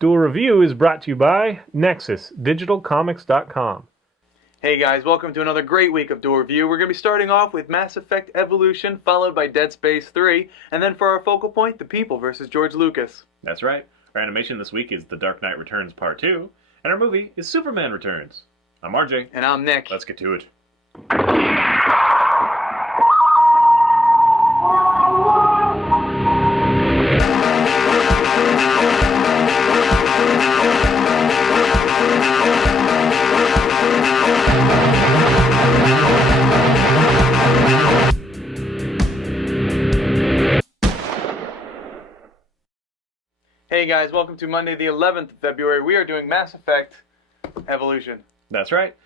Duel Review is brought to you by NexusDigitalComics.com. Hey guys, welcome to another great week of Duel Review. We're going to be starting off with Mass Effect Evolution, followed by Dead Space 3, and then for our focal point, The People versus George Lucas. That's right. Our animation this week is The Dark Knight Returns Part 2, and our movie is Superman Returns. I'm RJ. And I'm Nick. Let's get to it. Hey guys, welcome to Monday the 11th of February. We are doing Mass Effect Evolution. That's right.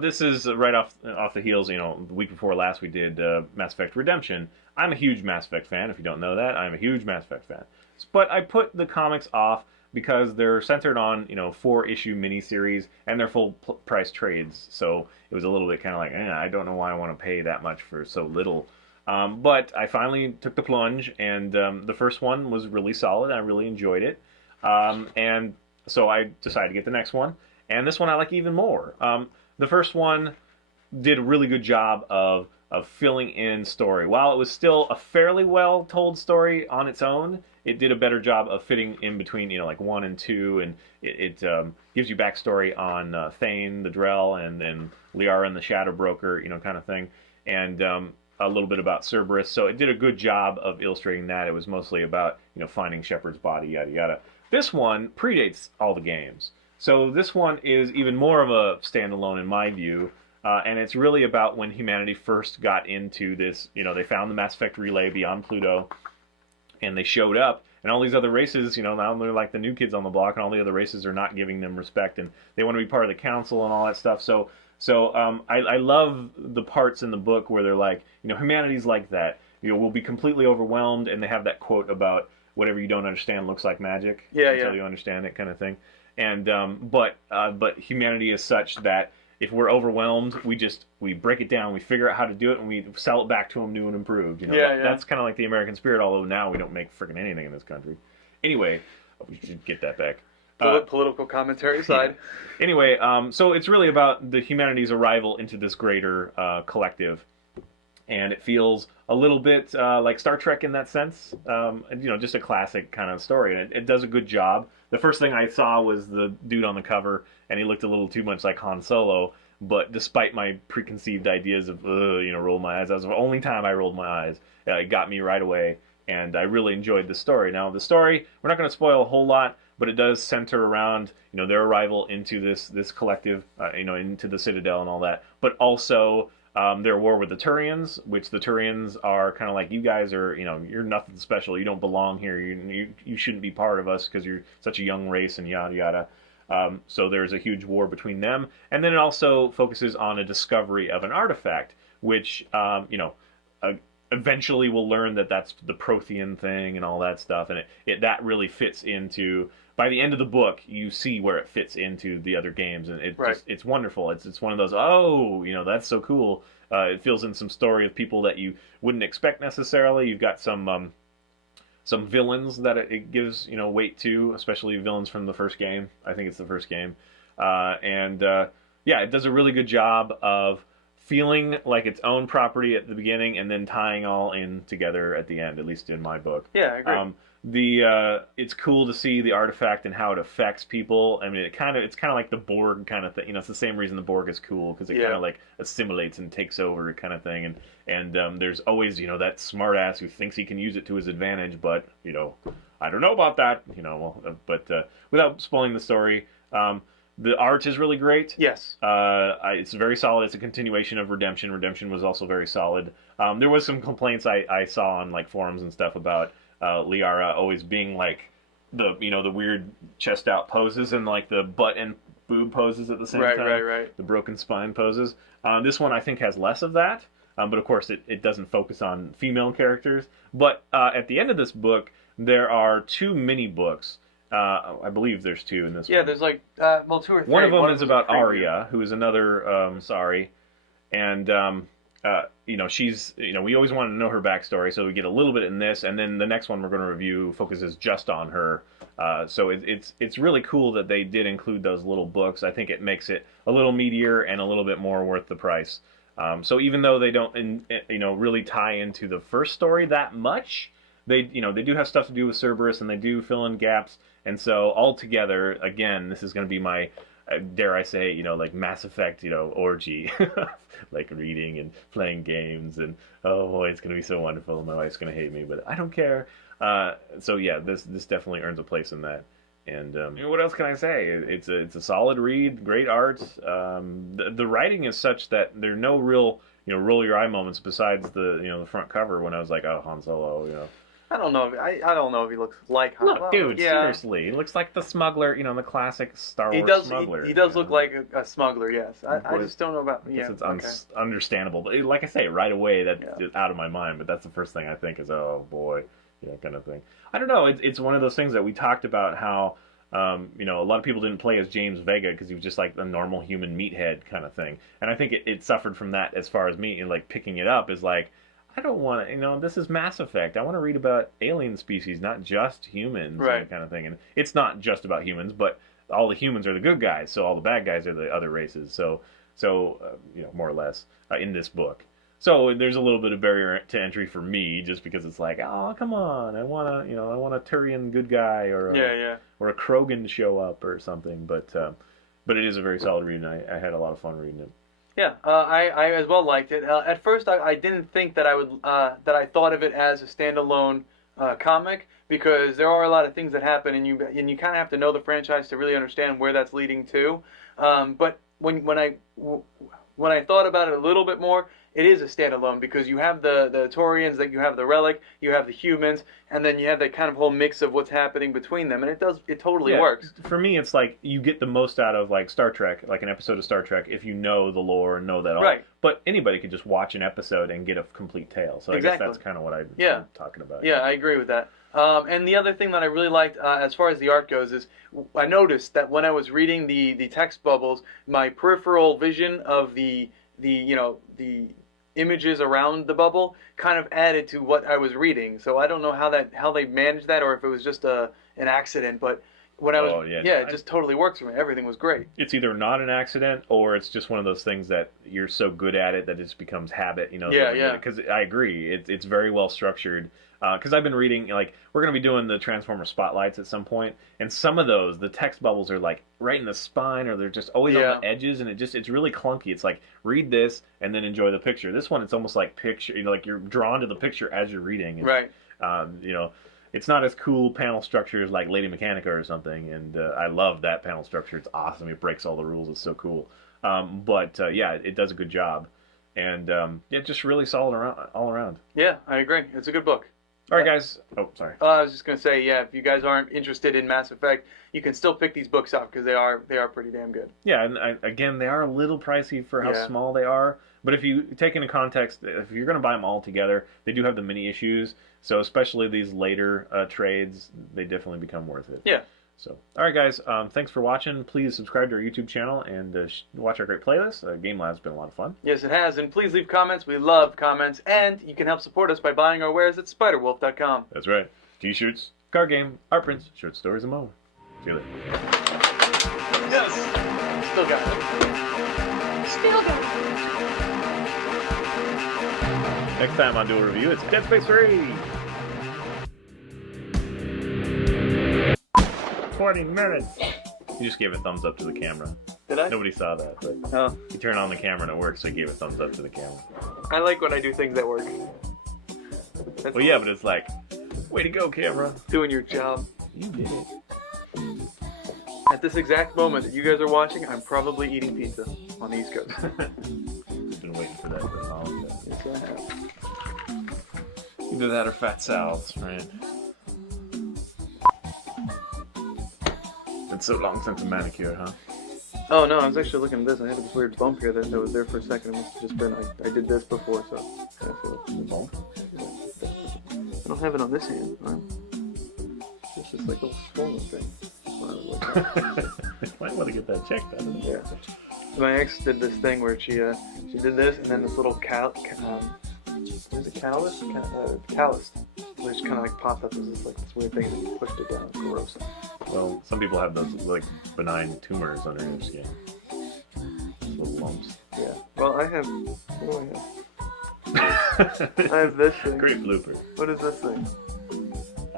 This is right off the heels, the week before last we did Mass Effect Redemption. I'm a huge Mass Effect fan. If you don't know that, I'm a huge Mass Effect fan. But I put the comics off because they're centered on, 4-issue miniseries and they're full-price trades. So it was a little bit kind of like, I don't know why I want to pay that much for so little. But I finally took the plunge, and the first one was really solid. I really enjoyed it. And so I decided to get the next one. And this one I like even more. The first one did a really good job of filling in story. While it was still a fairly well-told story on its own, it did a better job of fitting in between, like 1 and 2, and it gives you backstory on Thane, the Drell, and Liara and the Shadow Broker, kind of thing, and a little bit about Cerberus. So it did a good job of illustrating that. It was mostly about, finding Shepard's body, yada yada. This one predates all the games. So this one is even more of a standalone in my view, and it's really about when humanity first got into this, they found the Mass Effect relay beyond Pluto, and they showed up, and all these other races, now they're like the new kids on the block, and all the other races are not giving them respect, and they want to be part of the council and all that stuff. So I love the parts in the book where they're like, humanity's like that. We'll be completely overwhelmed, and they have that quote about whatever you don't understand looks like magic until you understand it, kind of thing. And but humanity is such that if we're overwhelmed, we break it down, we figure out how to do it, and we sell it back to them new and improved. That's kind of like the American spirit. Although now we don't make freaking anything in this country. Anyway, we should get that back. Political commentary side. Yeah. Anyway, so it's really about the humanity's arrival into this greater collective, and it feels a little bit like Star Trek in that sense. Just a classic kind of story, and it does a good job. The first thing I saw was the dude on the cover, and he looked a little too much like Han Solo. But despite my preconceived ideas of, roll my eyes, that was the only time I rolled my eyes. It got me right away, and I really enjoyed the story. Now, the story, we're not going to spoil a whole lot, but it does center around, their arrival into this collective, into the Citadel and all that. But also their war with the Turians, which the Turians are kind of like, you guys are, you're nothing special. You don't belong here. You shouldn't be part of us because you're such a young race and yada yada. So there's a huge war between them. And then it also focuses on a discovery of an artifact, which, eventually we'll learn that that's the Prothean thing and all that stuff. And that really fits into... By the end of the book, you see where it fits into the other games, and it's wonderful. It's one of those, that's so cool. It fills in some story of people that you wouldn't expect necessarily. You've got some villains that it gives weight to, especially villains from the first game. I think it's the first game, it does a really good job of feeling like its own property at the beginning, and then tying all in together at the end. At least in my book. Yeah, I agree. It's cool to see the artifact and how it affects people. I mean, it's kind of like the Borg kind of thing. It's the same reason the Borg is cool, because it kind of like assimilates and takes over kind of thing. And there's always that smart ass who thinks he can use it to his advantage, but I don't know about that. But without spoiling the story, the art is really great. Yes. It's very solid. It's a continuation of Redemption. Redemption was also very solid. There was some complaints I saw on like forums and stuff about Liara always being like the weird chest out poses and like the butt and boob poses at the same time. Right. The broken spine poses. This one I think has less of that, but of course it doesn't focus on female characters. But at the end of this book, there are 2 mini books. I believe there's 2 in this one. Yeah, there's like 2 or 3. One of them is about Arya, who is another and she's, we always wanted to know her backstory, so we get a little bit in this, and then the next one we're going to review focuses just on her. So it's really cool that they did include those little books. I think it makes it a little meatier and a little bit more worth the price. So even though they don't, really tie into the first story that much, they do have stuff to do with Cerberus, and they do fill in gaps. And so altogether, again, this is going to be my, dare I say, like Mass Effect, orgy, like reading and playing games, and oh boy, it's going to be so wonderful. My wife's going to hate me, but I don't care. So yeah, this definitely earns a place in that. And what else can I say? It's a solid read, great art. The writing is such that there are no real roll your eye moments besides the front cover when I was like, oh, Han Solo, I don't know. I don't know if he looks like Han. Look, dude, seriously, he looks like the smuggler, the classic Star Wars smuggler. He does look like a smuggler. Yes, I just don't know about. Yeah, it's understandable, but like I say, right away that's out of my mind. But that's the first thing I think is, oh boy, kind of thing. I don't know. It's one of those things that we talked about how. A lot of people didn't play as James Vega because he was just like a normal human meathead kind of thing, and I think it suffered from that as far as me like picking it up is like. I don't want to, this is Mass Effect. I want to read about alien species, not just humans, right. Kind of thing. And it's not just about humans, but all the humans are the good guys, so all the bad guys are the other races. So more or less in this book. So there's a little bit of barrier to entry for me, just because it's like, oh, come on, I want a Turian good guy or a Krogan to show up or something. But it is a very solid read, and I had a lot of fun reading it. Yeah, I as well liked it. At first, I didn't think that I would that I thought of it as a standalone comic because there are a lot of things that happen, and you kind of have to know the franchise to really understand where that's leading to. But when I thought about it a little bit more, it is a standalone because you have the Taurians, that you have the Relic, you have the humans, and then you have that kind of whole mix of what's happening between them, and it totally works. For me, it's like you get the most out of like Star Trek, like an episode of Star Trek, if you know the lore and know that all. Right. But anybody could just watch an episode and get a complete tale. So I guess that's kind of what I'm talking about. Yeah, I agree with that. And the other thing that I really liked, as far as the art goes, is I noticed that when I was reading the text bubbles, my peripheral vision of the images around the bubble kind of added to what I was reading. So I don't know how they managed that or if it was just an accident, but when it just totally works for me. Everything was great. It's either not an accident or it's just one of those things that you're so good at it that it just becomes habit, Because I agree, it's very well structured. Because I've been reading, like, we're going to be doing the Transformer Spotlights at some point, and some of those, the text bubbles are, like, right in the spine, or they're just always on the edges, and it's really clunky. It's like, read this, and then enjoy the picture. This one, it's almost like picture, like you're drawn to the picture as you're reading. And, right. It's not as cool panel structures like Lady Mechanica or something, and I love that panel structure. It's awesome. It breaks all the rules. It's so cool. It does a good job. And, just really solid all around. Yeah, I agree. It's a good book. All right, guys. Oh, sorry. I was just going to say, if you guys aren't interested in Mass Effect, you can still pick these books up because they are pretty damn good. Yeah, and again, they are a little pricey for how small they are. But if you take into context, if you're going to buy them all together, they do have the mini issues. So especially these later trades, they definitely become worth it. Yeah. So, all right, guys. Thanks for watching. Please subscribe to our YouTube channel and watch our great playlist. Game Lab's been a lot of fun. Yes, it has. And please leave comments. We love comments. And you can help support us by buying our wares at SpiderWolf.com. That's right. T-shirts, card game, art prints, short stories, and more. See you later. Yes. Still got it. Still got it. Next time on Duel Review, it's Dead Space 3. 20 minutes. You just gave a thumbs up to the camera. Did I? Nobody saw that, but you turn on the camera and it works, so I gave a thumbs up to the camera. I like when I do things that work. Well, yeah, but it's like, way to go, camera. Doing your job. You did it. At this exact moment that you guys are watching, I'm probably eating pizza on the East Coast. Been waiting for that for a long time. Yes, I have. Either that or Fat Sal's, right? It's so long since a manicure, huh? Oh no, I was actually looking at this. I had this weird bump here that was there for a second. It must have just been, I did this before, so. Bump? I don't have it on this hand, right? It's just like a little swollen thing. Might want to get that checked out. Yeah. My ex did this thing where she did this, and then this little is it callus? Callus, which kind of like popped up as this weird thing, and you pushed it down. It's gross. Well, some people have those like benign tumors under their skin. Little lumps. Yeah. Well, I have. What do I have? I have this thing. Great blooper. What is this thing?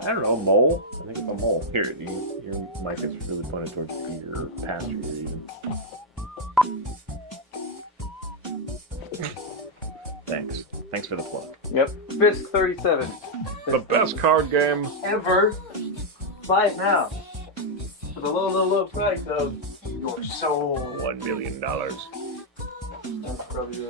I don't know, mole? I think it's a mole. Here, your mic is really pointed towards your pasture here even. Thanks. Thanks for the plug. Yep. Fisk 37. The best card game. Ever. Buy it now. For the low price of your soul. $1 million. That's probably